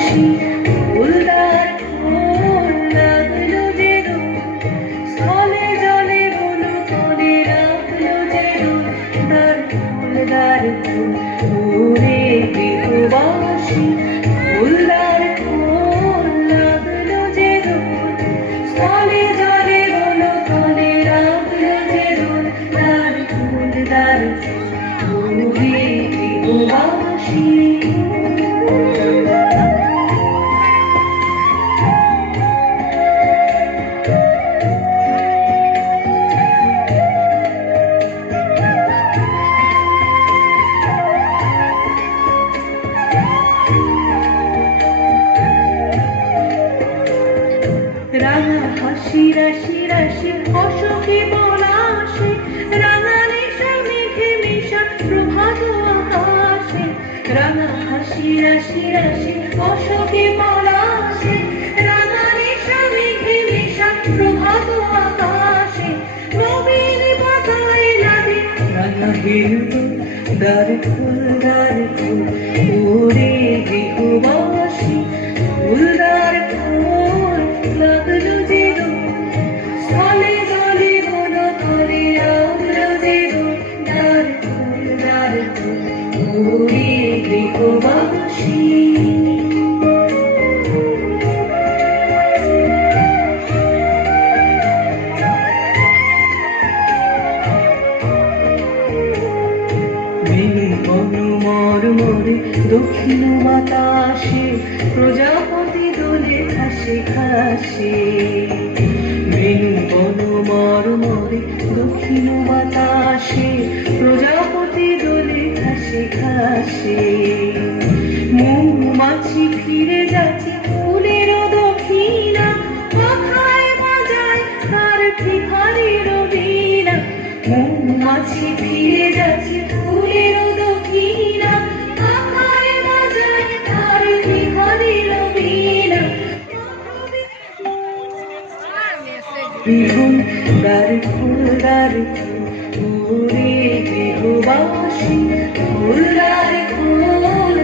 বাসি ফুলদার ফুল লাগলো যে রোদ স্থলে জলে বলো তলে রাখলো যে রোদ দার ফুল ওরে গৃহবাসী ফুলদার ফুল লাগলো যে রোদ স্থলে জলে বলো তলে রাখলো যে রোদ দার ফুল ওরে গৃহবাসী। রাঙা হাসি রাশি রাশি অসখী বলাসে রাঙা নেশা মেঘে মেশা প্রভাত আকাশে রাঙা হাসি রাশি রাশি অসখী বলাসে রাঙা নেশা মেঘে মেশা প্রভাত আকাশে নবীন পাতায় লাগে রাঙা হিন্দু দ্বার ফুল ওরে গৃহবাসী ফুলদার ফুল লাগলো যে রোদ স্থলে জলে বলো তলে রাখলো যে রোদ দার ফুল ওরে গৃহবাসী। মরমরে দক্ষিণ বাতাসে প্রজাপতি দোলে ঘাসে ঘাসে বেনু বন মরমরে দক্ষিণ বাতাসে প্রজাপতি দোলে ঘাসে ঘাসে মৌমাছি ফিরে যাচ্ছে ফুলের দক্ষিণা পাখায় বাজায় তার ভিখারির বীণা মৌমাছি ফিরে যাচ্ছে ফুলের দক্ষিণা পাখায় বাজায় তার ভিখারির বীণা ফুলদার ওরে গৃহবাসী ফুলদার ফুল